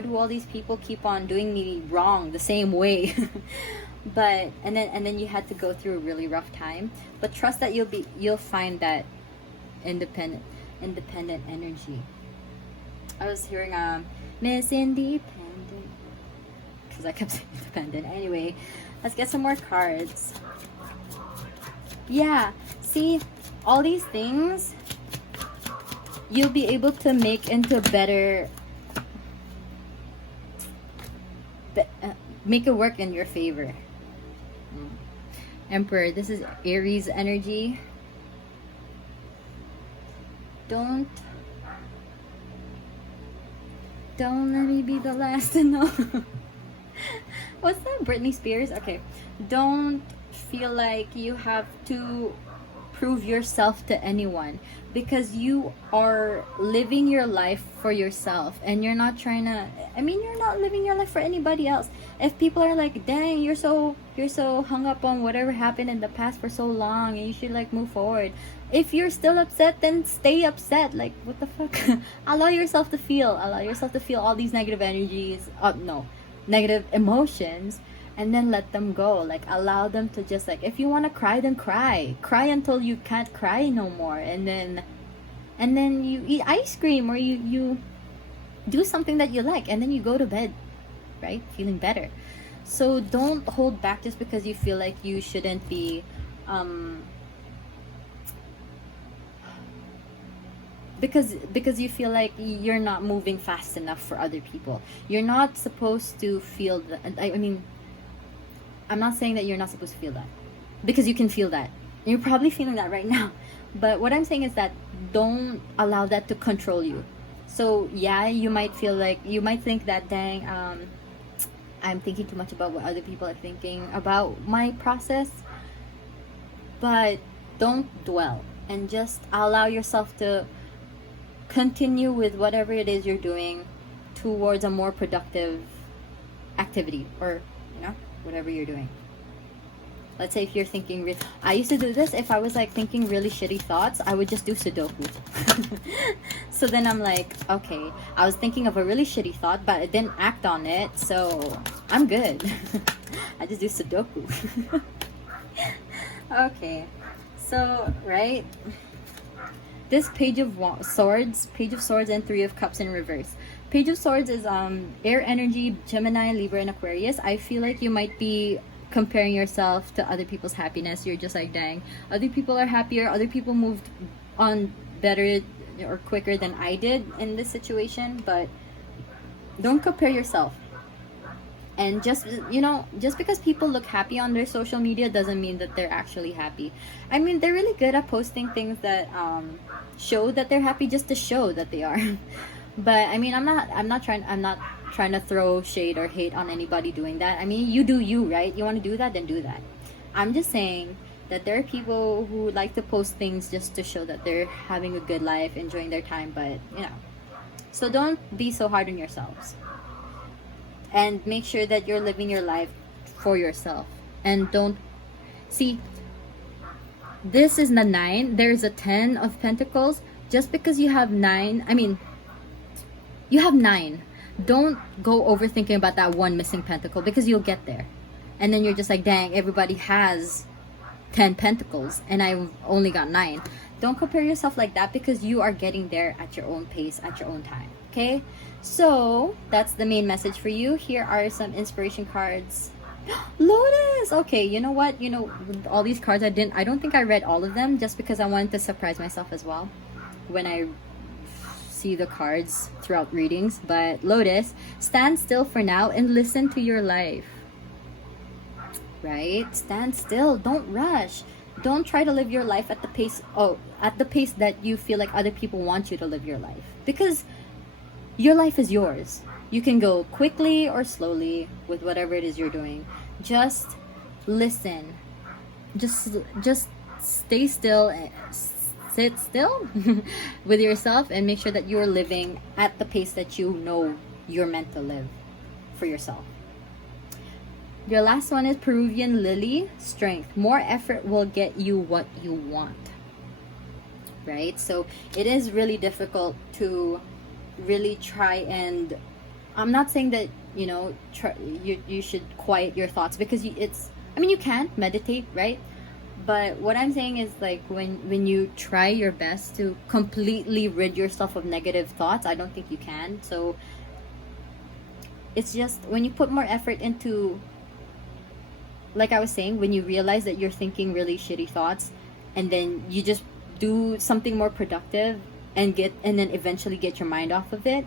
do all these people keep on doing me wrong the same way? But and then you had to go through a really rough time, but trust that you'll find that independent energy. I was hearing Miss Independent, because I kept saying independent. Anyway, let's get some more cards. Yeah, see, all these things you'll be able to make into better make it work in your favor. Emperor, this is Aries energy. Don't let me be the last to know. What's that? Britney Spears? Okay. Don't feel like you have to prove yourself to anyone, because you are living your life for yourself, and you're not trying to, you're not living your life for anybody else. If people are like, dang, you're so hung up on whatever happened in the past for so long, and you should like move forward. If you're still upset, then stay upset. Like, what the fuck? Allow yourself to feel all these negative energies, negative emotions, and then let them go. Like, allow them to just, like, if you want to cry, then cry until you can't cry no more, and then you eat ice cream, or you do something that you like, and then you go to bed, right, feeling better. So don't hold back just because you feel like you shouldn't be because you feel like you're not moving fast enough for other people. You're not supposed to feel that. I'm not saying that you're not supposed to feel that, because you can feel that. You're probably feeling that right now. But what I'm saying is that don't allow that to control you. So yeah, you might think that, dang, I'm thinking too much about what other people are thinking about my process. But don't dwell, and just allow yourself to continue with whatever it is you're doing towards a more productive activity, or whatever you're doing. Let's say if you're thinking I used to do this. If I was like thinking really shitty thoughts, I would just do Sudoku. So then I'm like, okay, I was thinking of a really shitty thought, but I didn't act on it, so I'm good. I just do Sudoku. Okay, so right, this Page of Swords and Three of Cups in reverse. Page of Swords is air energy, Gemini, Libra, and Aquarius. I feel like you might be comparing yourself to other people's happiness. You're just like, dang, other people are happier, other people moved on better or quicker than I did in this situation. But don't compare yourself. And just because people look happy on their social media doesn't mean that they're actually happy. They're really good at posting things that show that they're happy, just to show that they are. But I'm not trying to throw shade or hate on anybody doing that. You do you, right? You want to do that, then do that. I'm just saying that there are people who like to post things just to show that they're having a good life, enjoying their time, but so don't be so hard on yourselves. And make sure that you're living your life for yourself. And don't see, this is the 9. There's a 10 of Pentacles. Just because you have 9, you have 9. Don't go overthinking about that one missing pentacle, because you'll get there. And then you're just like, dang, everybody has 10 pentacles and I only got 9. Don't compare yourself like that, because you are getting there at your own pace, at your own time. Okay? So that's the main message for you. Here are some inspiration cards. Lotus! Okay, you know what? With all these cards, I don't think I read all of them, just because I wanted to surprise myself as well when I see the cards throughout readings. But Lotus, stand still for now and listen to your life. Right? Stand still. Don't rush. Don't try to live your life at the pace that you feel like other people want you to live your life, because your life is yours. You can go quickly or slowly with whatever it is you're doing. Just listen. Just stay still, sit still with yourself, and make sure that you're living at the pace that you know you're meant to live for yourself. Your last one is Peruvian Lily, strength. More effort will get you what you want. Right? So it is really difficult to really try, and I'm not saying that you should quiet your thoughts, because you can meditate, right? But what I'm saying is, like, when you try your best to completely rid yourself of negative thoughts, I don't think you can. So it's just when you put more effort into, like I was saying, when you realize that you're thinking really shitty thoughts, and then you just do something more productive and then eventually get your mind off of it,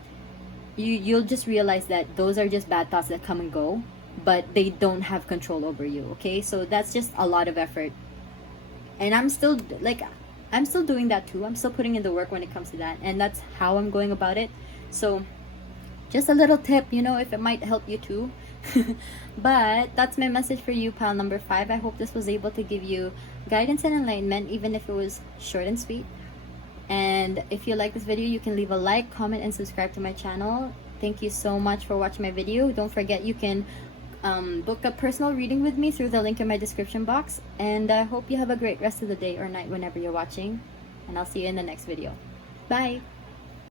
you'll just realize that those are just bad thoughts that come and go, but they don't have control over you. Okay, so that's just a lot of effort, and I'm still doing that too. I'm still putting in the work when it comes to that, and that's how I'm going about it. So just a little tip, you know, if it might help you too. But that's my message for you, pile number 5. I hope this was able to give you guidance and enlightenment, even if it was short and sweet. And if you like this video, you can leave a like, comment, and subscribe to my channel. Thank you so much for watching my video. Don't forget, you can book a personal reading with me through the link in my description box. And I hope you have a great rest of the day or night whenever you're watching. And I'll see you in the next video. Bye!